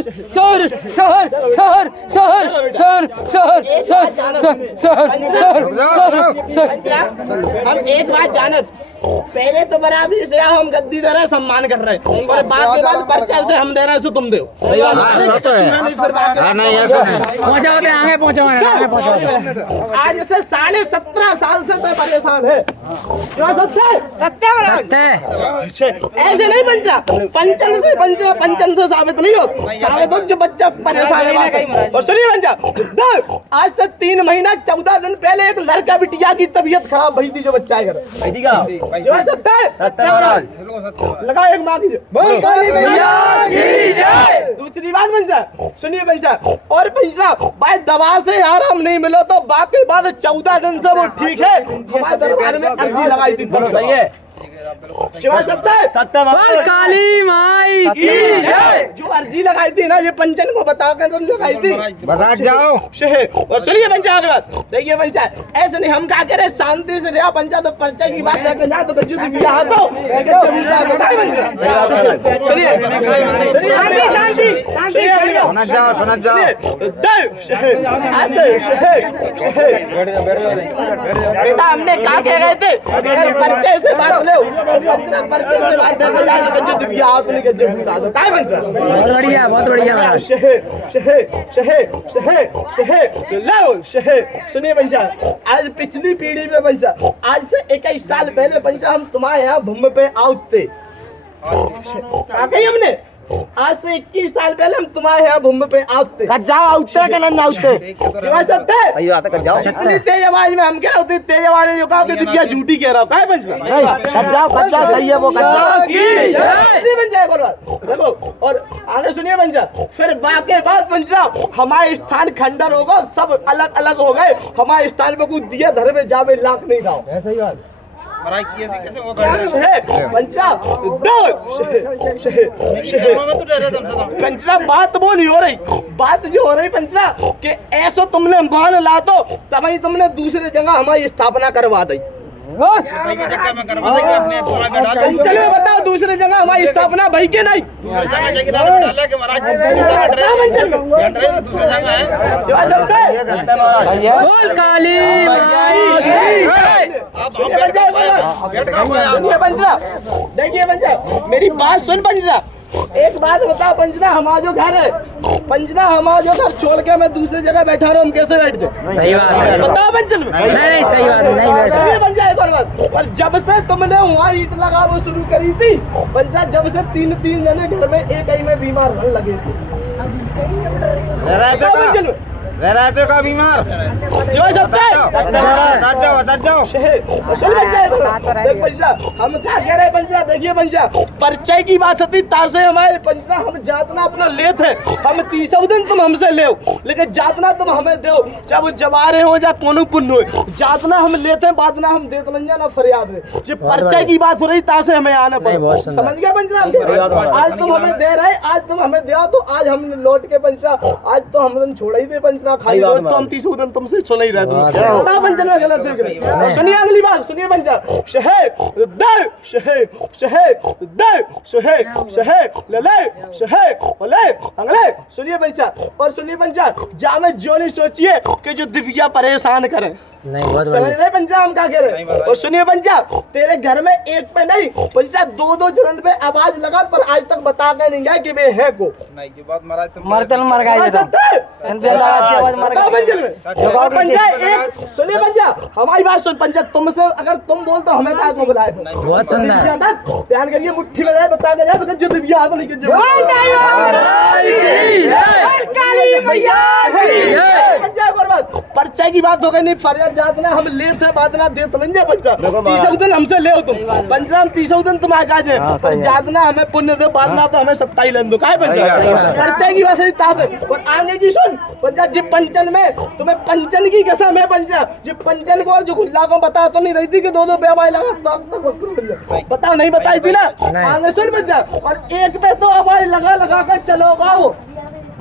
Sir sir sir sir sir sir हम एक बात जानत, पहले तो बराबरी से हम गद्दी दे रहे सम्मान कर रहे हैं और बाद के बाद पर्चा से हम दे रहे हैं सो तुम दो। आज से 17.5 साल से तो परेशान है। सत्य ऐसे नहीं पंचा, पंचन से साबित नहीं हो, साबित हो जो बच्चा परेशान है। और सुनिए पंचा, आज से 3 महीना 14 दिन पहले एक लड़का बिटिया की तबीयत खराब भई थी, जो बच्चा है घर लगा एक माँ की दूसरी बात पंचा, सुनिए पंचा, और पंचा भाई दवा से आराम नहीं मिला तो बाकी बात 14 दिन से वो ठीक है। हमारे दरबार में अर्जी लगाई थी तब सही है। काली माई की जो अर्जी लगाई थी ना, ये पंचन को बता कर लगाई थी, बता जाओ। और सुनिए पंचा, देखिए पंचा ऐसे नहीं, हम क्या करे शांति से रहा पंचा, तो पर्चा की बात लेकर जाए तो बच्चों की बियाह दो। सुनिए सुना जाओ। बेटा हमने कहा कह गए थे अगर पर्चे से बात लो, पर्चे से बात करके जाए तो बच्चों की बियाह तो नहीं कर बता दो। काय पंचा बहुत बढ़िया बहुत बढ़िया। सुनिए पंचा, आज पिछली पीढ़ी में पंचा, आज से 21 साल पहले पंचा हम तुम्हारे यहाँ भूमि पे आउते हमने, आज से 21 साल पहले हम तुम्हारे यहाँ भूमि पे आउते जितनी तेज आवाज में हम कह रहे, उतनी तेज आवाज में जो कहा कि दिव्या झूठी कह रहा है पंचा। सही है वो देखो। और आगे सुनिए पंचा, फिर बाकी बात पंचा, हमारे स्थान खंडर होगा, सब अलग अलग हो गए, हमारे स्थान पे कुछ दिया धर में जावे लाख नहीं था। ऐसा ही बात पंचरा, बात वो नहीं हो रही, बात जो हो रही पंचरा कि ऐसा तुमने मान ला तो तभी तुमने दूसरी जगह हमारी स्थापना करवा दी। चलो बताओ दूसरी जगह हमारी स्थापना भाई के नहीं, काली पंचरा, देखिए पंचरा मेरी बात सुन पंचरा, एक बात बताओ पंचना, हमारा जो घर है पंचना, हमारा जो घर छोड़ के मैं दूसरी जगह बैठा रहा हूँ, हम कैसे बैठ जाए? सही बात है, बताओ पंचन में। नहीं सही बात नहीं बैठा। पंचा एक और बात, और जब से तुमने वहाँ ईट लगा वो शुरू करी थी पंचा, जब से 3 जने घर में एक ही में बीमार रहने लगे थे। रहते का बीमार जो सकता है पंचा, हम क्या कह रहे हैं पंचा, देखिए पंचा परिचय की बात होती तासे हमारे पंचा, हम जातना अपना लेते हैं, हम 30 दिन तुम हमसे ले, लेकिन जातना तुम हमें दो, चाहे वो जवारे हो या कोनो पुण्य हो, जातना हम लेते हैं, बातना हम देते ना फरियाद में। जो परिचय की बात हो रही तासे हमें आना पड़ेगा, समझ गया पंचा? आज तुम हमें दे रहे, आज तुम हमें दे तो आज हम लौट के पंचा, आज तो हम छोड़ ही दे पंचा, खाली रोज तो हम 30 दिन तुमसे सुन ही रहे थे पंचन में गलत देख रहे। सुनिए अगली बात, सुनिए पंचा, सुनिए पंचा, और सुनिए पंचा जामे जो नहीं सोचिए कि जो दिव्या परेशान करे, समझ रहे पंचा हम क्या कह रहे? और सुनिए पंचा, तेरे घर में एक पे नहीं पंचा 2 जन पे आवाज लगा, पर आज तक बता के नहीं गया कि वे है को नहीं की बात मरा मर गए। सुनिए पंचा हमारी बात सुन पंचा, तुमसे अगर तुम बोल तो हमें क्या बुलाए, बहुत सुंदर ध्यान करिए, मुट्ठी में बता के जाए तो जो दिव्या तो नहीं परिचय की बात हो गई, नहीं फरियाद जातना हम लेते हैं, बातना देते नहीं पंचा, 30 दिन हमसे ले तुम पंचा, हम 30 दिन तुम आगे जाए, पर जातना हमें पुण्य दे, बातना तो हमें 27 लेन दो। काय पंचा परिचय की बात है तासे। और आगे की सुन पंचा, जी पंचन में तुम्हें पंचन की कसम है पंचा, जी पंचन को और जो गुल्ला को बता तो नहीं रही थी कि 2 बेवाई लगा बताओ, नहीं बताई थी ना? आगे सुन पंचा, और एक पे तो आवाज लगा कर चलोगा वो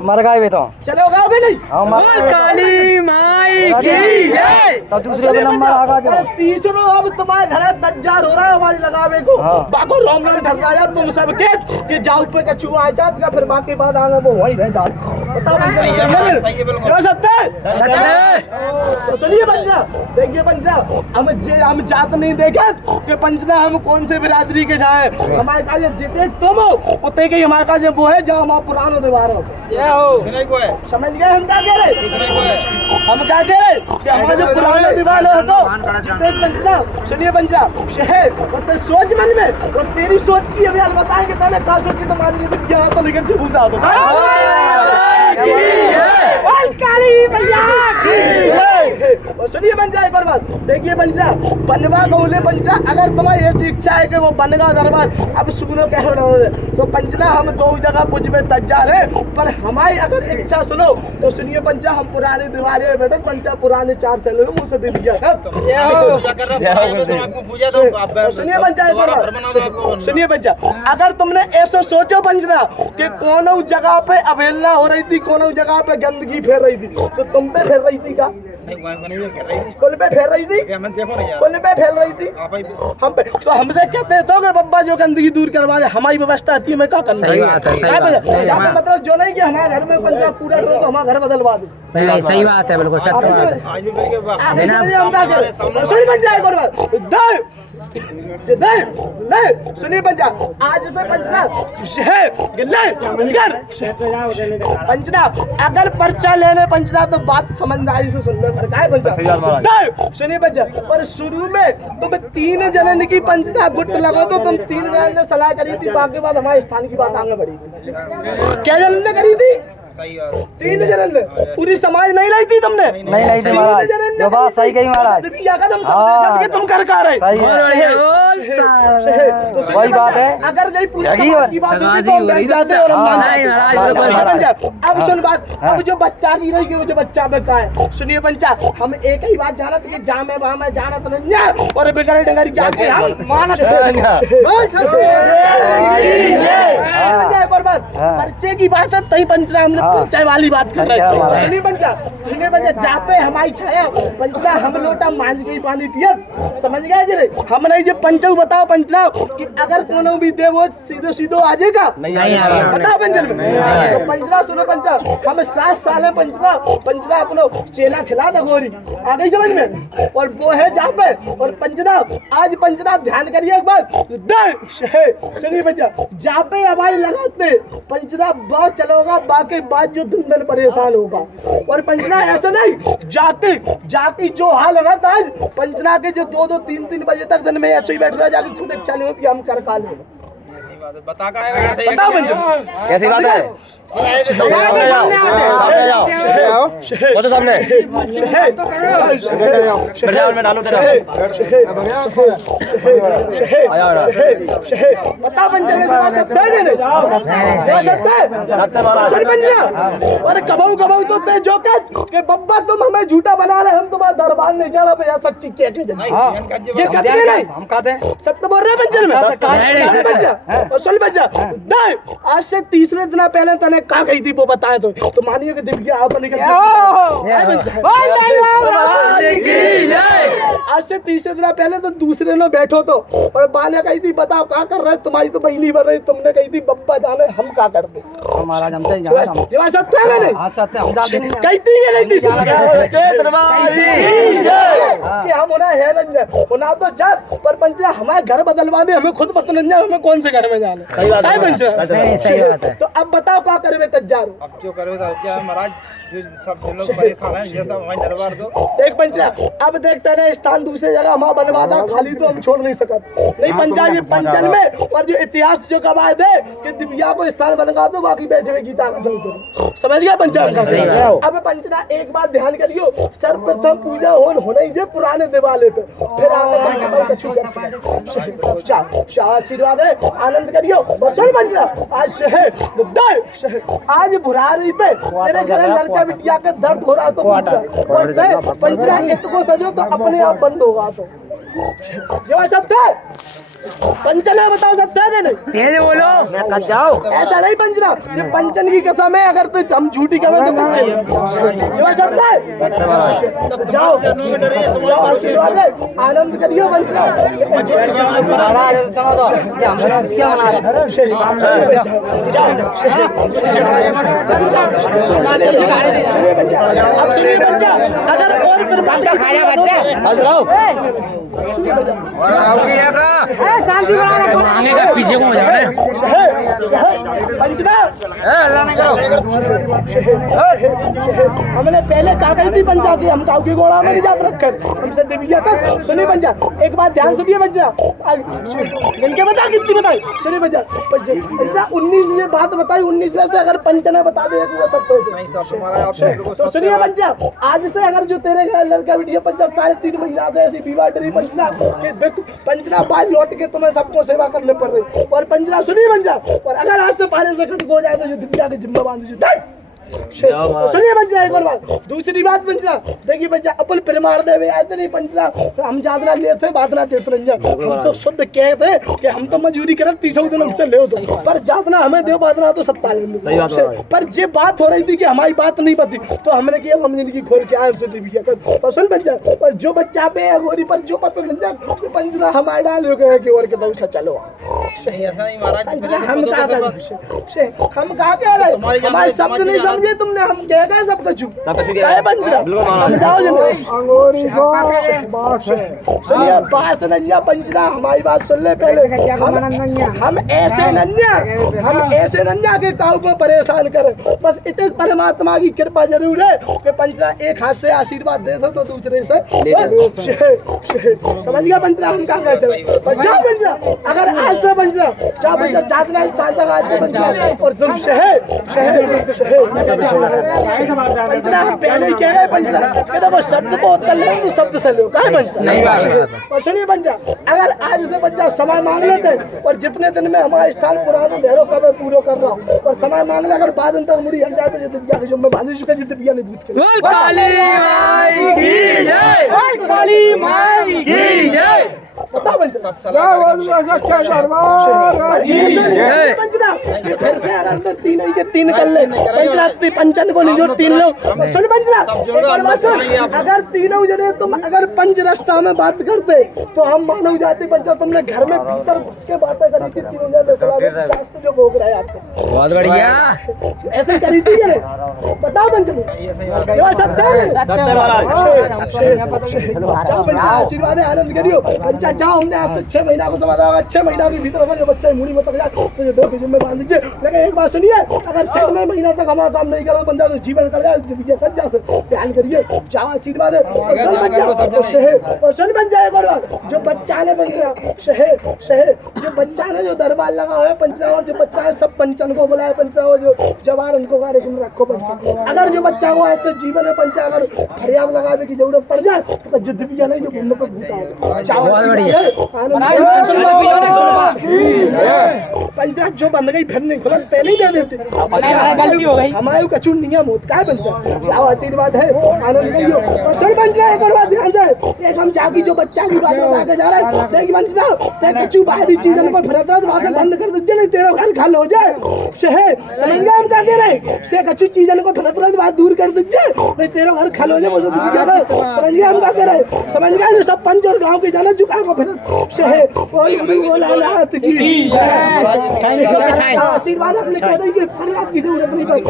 मर गए वे तो चलो गाओगे नहीं? हाँ मर काली माई की जय। तो दूसरे नंबर आगा जो तीसरो अब तुम्हारे घर दज्जार हो रहा है आवाज लगावे को। हाँ। बाको रोम रोम धर रहा है तुम सब के जाओ पे कछु आ जात का फिर बाकी बात आगे वो वही रह जात। बताओ सही है बिल्कुल। क्यों सत्य है? तो सुनिए पंजा, देखिए पंजा, हम जात नहीं देखे कि पंजना हम कौन से बिरादरी के जाए। हमारे का ये देते तुम हो उतने के हमारे का जो वो है जहाँ हमारा पुराना दीवार हो। क्या हो इतने को है? समझ गए हम क्या कह रहे? इतने को है? हम क्या कह रहे कि हमारा जो पुराना दीवार है तो जितने पंचना सुनिए पंचा शहर और तेरी सोच मन में और तेरी सोच की अभी हाल बताएंगे तेने कहा सोची तो मान लीजिए कि यहाँ तो लेकर जबूता हो तो काली भैया और सुनिए पंचा एक और बात देखिए पंचा बनवा कौले पंचा अगर तुम्हारी ऐसी इच्छा है कि वो बनगा दरबार अब सुनो कह तो पंचना हम दो जगह पुजबे तज्जार है पर हमारी अगर इच्छा सुनो तो सुनिए पंचा हम पुरानी दीवारें में बैठे पंचा पुराने 4 साल मुँह से दे दिया सुनिए पंचा एक और बात सुनिए पंचा अगर तुमने ऐसा सोचो पंचना कि कौन जगह पे अवहेलना हो रही थी कौन जगह पे गंदगी फेर रही थी तो तुम पे फेर रही थी का कुल पे फेर रही थी कुल पे फैल रही थी हम पे तो हमसे कहते तो कि बब्बा जो गंदगी दूर करवा दे हमारी व्यवस्था थी मैं क्या करना सही बात है, सही बात है। मतलब जो नहीं कि हमारे घर में पंचा पूरा तो हमारा घर बदलवा दे सही बात है बिल्कुल सत्य बात है। आज भी मिल के आगे समझिए हम क्या कह रहे हैं। सुनिए पंचा एक और बात सुनिए पंचा आज से पंचना पंचना अगर पर्चा लेने पंचना तो बात समझदारी से सुनना पड़ता है पंचा सुनिए पंचा पर शुरू में तुम 3 जनन की पंचना गुट लगो तो तुम 3 जनन ने सलाह करी थी बाकी बात हमारे स्थान की बात आगे बढ़ी थी क्या जनन ने करी थी? सही बात है। 3 जनन ने पूरी समाज नहीं लाई थी तुमने नहीं लाई थी महाराज जो बात सही कही महाराज तुम कर रहे वही बात है अगर जब पूरी समाज की बात होती तो हम बैठ जाते और हम मान जाते। अब सुन बात अब जो बच्चा की रही वो जो बच्चा बेका है सुनिए पंचा हम एक ही बात जानत कि जामे वहां में जानत नहीं है और बिगड़े डंगरी जाके हम मानत एक और बात पर्चे की बात है तही पंचना हमने पर्चे वाली बात कर रहे हैं सुनिए पंचा जापे हमारी छाया पंचना हम लोटा मांझ के पानी पिया समझ गए कि नहीं हम नहीं जो पंचू बताओ पंचना कि अगर कोनो भी दे वो सीधो आ जाएगा बताओ पंचन में तो पंचना सुनो पंचा हम 7 साल में पंचना अपनो चेला खिला दे गोरी आ गई समझ में और वो है जापे और पंचना आज पंचना ध्यान करिए एक बात सुनिए पंचा जापे हमारी लगाते पंचना बहुत चलोगा बाकी बात जो दिन परेशान होगा और पंचना ऐसा नहीं जाके जो हाल है ना आज पंचना के जो 2-2 3-3 बजे तक दिन में ऐसे ही बैठ रहा जाके खुद इच्छा नहीं होती हम कर काल बता का आएगा बताओ पंचना कैसी बात है सामने में डालो तेरा बता पंचन अरे कबाऊ तो ते जो के बब्बा तुम हमें झूठा बना रहे हम तुम्हारा दरबार नहीं चढ़ा पे सच्ची क्या ये कहते नहीं हम कहते हैं सत्य बोल रहे पंचन में सुन बच्चा आज से तीसरे दिन पहले तने क्या कही थी वो बताए तो मानिए कि दिव्या आओ तो निकल आज से तीसरे दिन पहले तो दूसरे ने बैठो तो और बाले कही थी बताओ क्या कर रहे तुम्हारी तो बहनी बन रही तुमने कही थी बब्बा जाने हम क्या करते महाराज हम तो सत्य है नहीं हम जाते नहीं कहती है नहीं कि हम उन्हें है नहीं उन्हें तो जा पर पंचना हमारे घर बदलवा दे हमें खुद पता नहीं हमें कौन से घर में जाना सही बात है। तो अब बताओ क्या करे तज्जारो अब जो करो क्या महाराज जो सब लोग परेशान हैं ये सब हमारे दरबार दो देख पंचा अब देखते रहे स्थान दूसरे जगह हमारा बनवा था खाली तो हम छोड़ नहीं सकते नहीं पंचा ये पंचन में और जो इतिहास जो गवाह दे कि दिव्या को स्थान बनवा दो बाकी बैठे हुए गीता का समझ गया पंचा अब पंचना एक बात ध्यान करियो सर्वप्रथम पूजा होना ही पुराने दिवाले पे फिर आशीर्वाद है आनंद करियो और सुन पंचना आज भुरारी पे तेरे घर लड़का बिटिया के दर्द हो रहा तो और पंचना को सजो तो अपने आप बंद होगा तो ये सत्य है। पंचन है, बताओ सत्य है कि नहीं? तेज बोलो। मैं कट जाओ। ऐसा नहीं पंचना, ये पंचन की कसम है, अगर तो हम झूठी कहें तो कच्चे ये बात सत्य है। तो जाओ जाओ, आशीर्वाद है, आनंद करियो पंचना। अब सुनिए बच्चा, अगर और प्रमाण खाया बच्चा मांगे का पीछे को हो जाना पंचना हमने पहले कहा गई थी पंचा की हम गाँव की घोड़ा में नहीं जात रखकर हमसे दिव्या तक। सुनिए पंचा, एक बात ध्यान सुनिए पंचा, इनके बता कितनी बताई। सुनिए पंचा, पंचा 19 ने बात बताई, 19 में से अगर पंचा ने बता दे तो सब तो सुनिए पंचा, आज से अगर जो तेरे घर लड़का बिटिया पंचा 3.5 महीना से ऐसी बीमार डरी पंचना पंचना बाहर लौट के तुम्हें सबको सेवा करने पड़ रही। और पंचना सुनिए पंचा, और अगर आज से पहले से खट हो जाए तो जो दिव्या के जिम्मा बांध दीजिए। सुनिए पंचना एक और बात, दूसरी बात पंचना, देखिए पंचा अपन प्रमाण देवे आए थे नहीं पंचना, हम जादना लेते बात ना देते रंजा, हम तो शुद्ध कहते कि हम तो मजूरी करत 30 दिन हमसे ले दो, पर जादना हमें दे बात ना तो 7 ले। पर ये बात हो रही थी कि हमारी बात नहीं बती, तो हमने किया हम जिंदगी खोल के आए हमसे दिव्या का सुन पंचा। पर जो बच्चा पे है गोरी पर जो पता रंजा पंचना हमारे डाल हो गए कि और के दो चलो हम कहा कह रहे हमारे शब्द नहीं समझे तुमने, हम कह गए सब कुछ समझाओ सुनिए बात नन्या पंचना, हमारी बात सुन ले पहले। हम ऐसे नन्या के काऊ को परेशान करें, बस इतने परमात्मा की कृपा जरूर है कि पंचना एक हाथ से आशीर्वाद दे दो तो दूसरे से समझ गया पंचना। हम कहा गए जाओ पंचना, अगर आज से पंचना जाओ पंचना जातना स्थान तक आज से पंचना, और तुम शहर पंचना हम पहले ही कह गए पंचना कहते वो शब्द बहुत कर ले तो शब्द से लो कहा पंचना। और सुनिए पंचा, अगर आज से पंचा समय मांग लेते और जितने दिन में हमारा स्थान पुराने ढेरों का मैं पूरा कर रहा हूँ, और समय मांग ले अगर बाद तक मुड़ी हम जाए तो दिव्या जो मैं बांध चुका दिव्या नहीं भूत बता पंचना फिर से अगर तो 3 ही के 3 कर ले पंचना, पंचन को नहीं जो 3 लोग सुन पंचना, अगर तीनों जने तुम अगर पंच रास्ता में बात करते तो हम मानो जाते पंचा, तुमने घर में भीतर घुस के बातें करी थी तीनों जने शास्त्र जो भोग रहे आपको बहुत बढ़िया ऐसे करी थी ये बताओ पंचन आशीर्वाद है आनंद करियो पंचा। जाओ हमने आज से 6 महीना को समझा होगा, 6 महीना के भीतर अगर बच्चा मुड़ी में तक जाए तो ये 2 बीच में बांध दीजिए। लेकिन एक बात सुनिए, अगर 6 महीना तक हमारा काम नहीं करो बंदा तो जीवन कर जाए कर जा ध्यान करिए। जाओ आशीर्वाद है और सन बन जाए जो बच्चा ने शहर जो बच्चा ने जो दरबार लगा हुआ है पंचा, और जो बच्चा है सब पंचन को बुलाए पंचा, और जो जवान उनको कार्यक्रम रखो पंचा। अगर जो बच्चा को आज से जीवन है पंचा अगर फरियाद लगाने की जरूरत पड़ जाए तो जिद भी नहीं जो भूमि पर पंचायत जो बंद गई फिर नहीं खुला पहले ही दे देते हमारे कचू नियम होता है पंचायत। जाओ आशीर्वाद है आनंद करियो। और सर पंचायत एक और बात ध्यान से, एक हम जाकी जो बच्चा की बात बता के जा रहे हैं देख पंचायत ते कचू बाहरी चीजन को फिरत रहा भाषण बंद कर दीजिए नहीं तेरा घर खल हो जाए शहर समझ गए हम क्या कह रहे से कचू चीजन को फिरत रहा बात दूर कर दीजिए नहीं तेरा घर खल हो जाए मुझे समझ गए हम क्या कह रहे समझ गए जो सब पंच और गाँव के जाना चुका को फिरत शहर आशीर्वाद अपने कह देंगे फरियाद की जरूरत नहीं पड़ती।